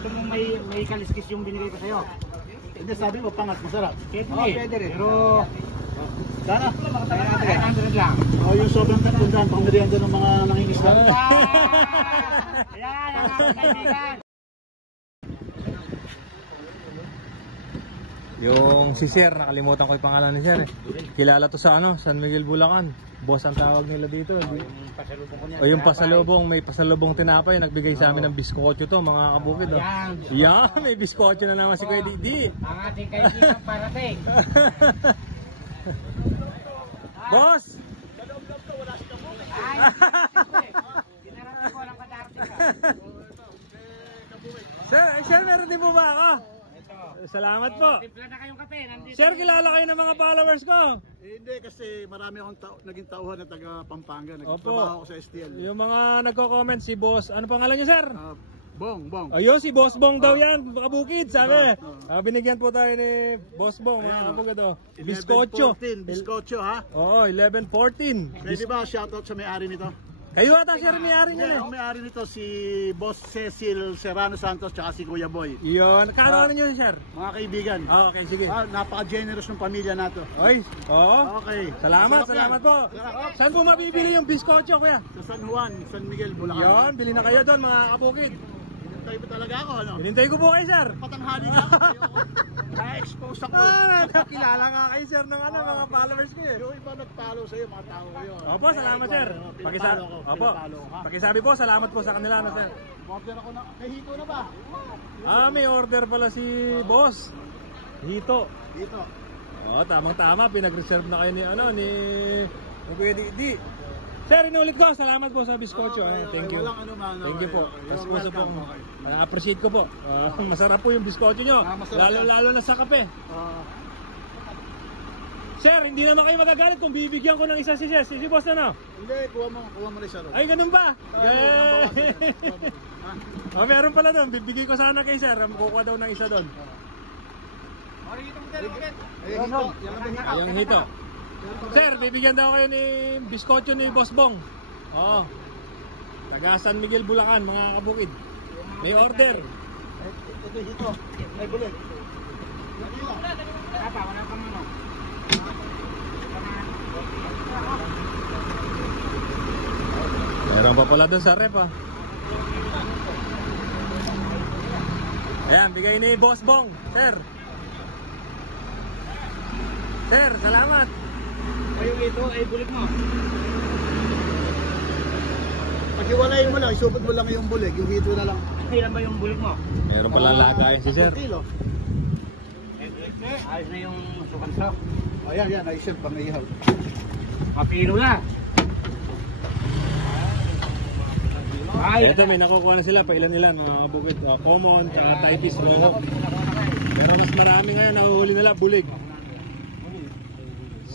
dito mo may kaliskis yung binigay ko sa'yo. Hindi, sabi mo pangat, masarap. Pwede rin. Pero sana, 900 lang. yung sobrang katundaan, pang merienda ng mga nangingisda. Ayan, ang mga kaibigan. Yung si Sir, nakalimutan ko yung pangalan ni Sir. Kilala to sa San Miguel, Bulacan. Boss ang tawag nila dito. O yung pasalubong, may pasalubong tinapay. Nagbigay sa amin ng biskotyo to, mga kabukid. Yan, may biskotyo na naman si Kuya Didi. Ang ating kaibigan parating. Boss! Sa loob-loob to, wala siya mo. Ay, dinarating ko lang padarting ka. Sir, meron din po ba ako? Salamat po. Timpla na kayong kape. Nandito. Sir, kilala kayo ng mga followers ko? Hindi, kasi marami akong naging tauhan na taga Pampanga. Nagtatrabaho ako sa STL. Yung mga nagko-comment si Boss, ano pangalan niyo, Sir? Bong. Ayun, si Boss Bong daw yan, kabukid, sabi. Binigyan po tayo ni Boss Bong, mga kabukid. Biskotyo. 11-14, biskotyo ha? Oo, 11-14. Pwede ba shoutout sa may-ari nito? Kayo ata, Sir, may-ari niya. Ang may-ari nito si Boss Cecil Serrano Santos tsaka si Kuya Boy. Yun, kano niyo, Sir? Mga kaibigan. Okay, sige. Napaka-generous ng pamilya nato. Oy, oo. Okay. Salamat po. Saan po mabibili yung biskotyo, Kuya? Sa San Juan, San Miguel, Bulacan. Yun, bili na kayo doon, mga kabukid. Hinintay mo talaga ako, ano? Hinintay ko po kayo, Sir. Patanghali ka ako. Na-expose ako. Kilala nga kayo, Sir, ng mga followers ko. Yung iba nag-follow sa'yo, mga tao kayo. Opo, salamat, Sir. Pakisabi po, salamat po sa kanila, Sir. Order ako na. May hito na ba? May order pala si Boss. Hito. Dito. Tamang-tama, pinag-reserve na kayo ni Kuya Didi. Sir, inulit ko, salamat po sa biskotyo. Thank you. Walang anuman. Thank you po. Appreciate ko po. Masarap po yung biskotyo nyo. Lalo na sa kape. Sir, hindi naman kayo magagalit kung bibigyan ko ng isa si Boss ano? Hindi, kuha mo na isa ron. Ay, ganun ba? Meron pala doon. Bibigay ko sana kay Sir. Kukuha daw ng isa doon. Yung hito. Sir, bibigyan daw kayo ni biskotyo ni Boss Bong. Oo. Taga San Miguel, Bulacan, mga kabukid. May order. Ito hito. May bulit. Wala kang ano. Meron pa pala doon sa rep Ayan, bigay ni Boss Bong. Sir. Sir, salamat. Ayun ito, ay bulik mo. Paghiwalayin mo lang, isubot mo lang yung bulig. Yung hito na lang. Ilan ba yung bulik mo? Meron pala lagayan si Sir. Kilo. Ayos na yung sukan-sok. Ayan, ayos pang ihaw. Mapilo na. Ito, may nakukuha na sila. Pailan-ilan, mga kabukid. Common, tsaka typist. Pero mas marami ngayon, nahuhuli nila, bulig.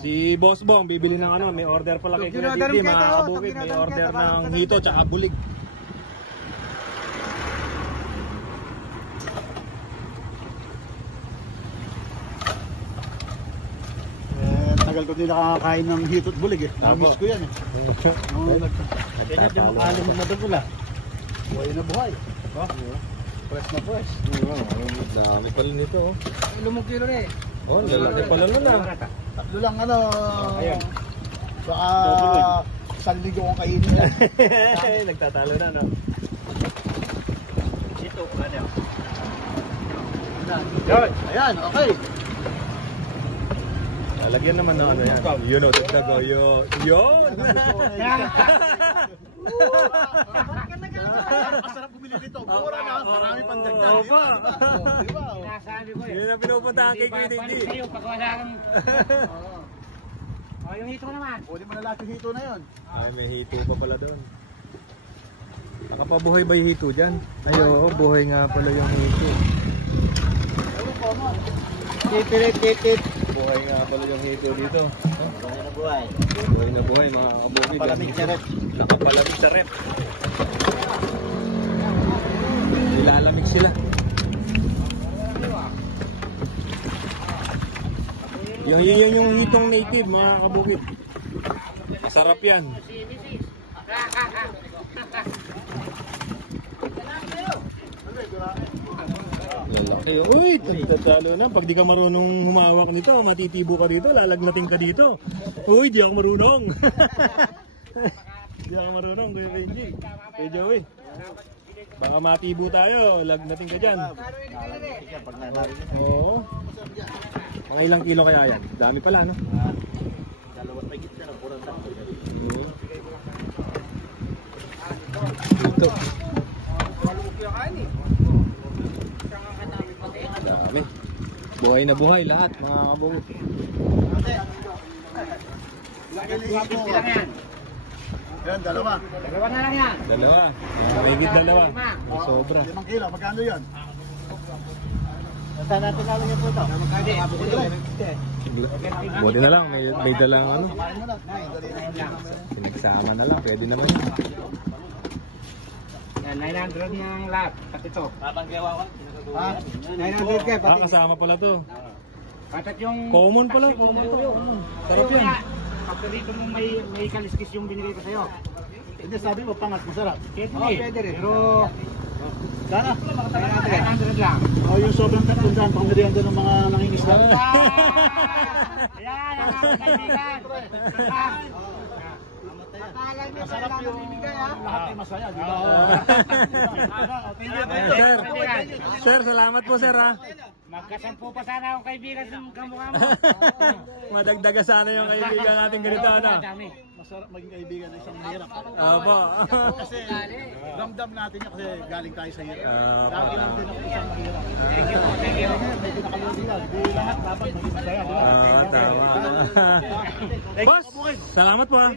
Si Boss Bong, bibili ng may order pala kay Kuya Didi, mga kabukid. May order ng hito, tsaka bulig. Tagal ko din nakakain ng hito at bulig Namiss ko yan Kaya di makalim mo na doon Buhay na buhay. Fresh na fresh. Dami pala nito. Lumog kilo rin. Lalaki pala na. Tatlo lang baka isang ligo kong kainin yan. Nagtatalo na, no? Ito, ano? Yun, ayan, okay. Lalagyan naman na yan. Yun o, dagdag o. Yun! Masarap bumili dito. Mura na, marami pang dagdag. Diba? Sinasabi ko Yun ang pinupuntahan kay Kuya Didi. Balik sa'yo pag wala kang... yung hito naman. Pwede mo na lahat yung hito na yun. Ay, may hito pa pala doon. Nakapabuhay ba yung hito dyan? Ay, oo, buhay nga pala yung hito. Titit. Buhay nga pala yung hito dito. Buhay na buhay. Buhay na buhay, mga kabukid. Nakapalamig sa rep. Nakapalamig sa rep. Nilalamig sila. Yun yung hitong native, mga kabukid. Masarap yan. Lalaki. Uy, talo na. Pag di ka marunong humawak nito, matitibo ka dito, lalagnating ka dito. Uy, di ako marunong. Di ako marunong, Kuya Benji. Kuya Joey. Baka matibo tayo, lagnating ka dyan. Oo. Mga ilang kilo kaya yan? Dami pala, no? Dalawat may gitna ng purang takbo. Dito. Dami. Buhay na buhay lahat, mga kabungo. Ilang yan? Yan, dalawa. Dalawa na lang yan. Dalawa. Mahigit dalawa. May sobra. 5 kilo, magkano yan? Basta natin nalang yan po ito. Buti na lang, may dalang ano. Kumain mo na. Pinagsama na lang, pwede naman yun. Yan, 900 yung lahat. Pati ito. Ha? 900 kayo, pati. Kasama pala to. Patat yung... Common pala, common to. Sarap yan. After dito mo may kaliskis yung binigay ko sa'yo. Hindi, sabi mo, pangat, masarap. Pwede rin. Pero... Sana. 900 lang. O, yung sobrang katundaan, pang merienda ng mga nangingisda. Ayan, ang mga kaibigan. Masarap yung lahat ay masaya, di ba? Sir, salamat po sir ha. Magkasampu pa sana akong kaibigan sa kamukha mo. Madagdaga sana yung kaibigan natin ganito ano. Masarap maging kaibigan ng isang mahirap. Opo. Kasi ramdam natin yan kasi galing tayo sa hirap. Opo. Lagi lang din ako isang mahirap. Thank you po, thank you. May pinakalulilan. Di lahat dapat maging masaya, di ba? Tama. Boss, salamat po ha.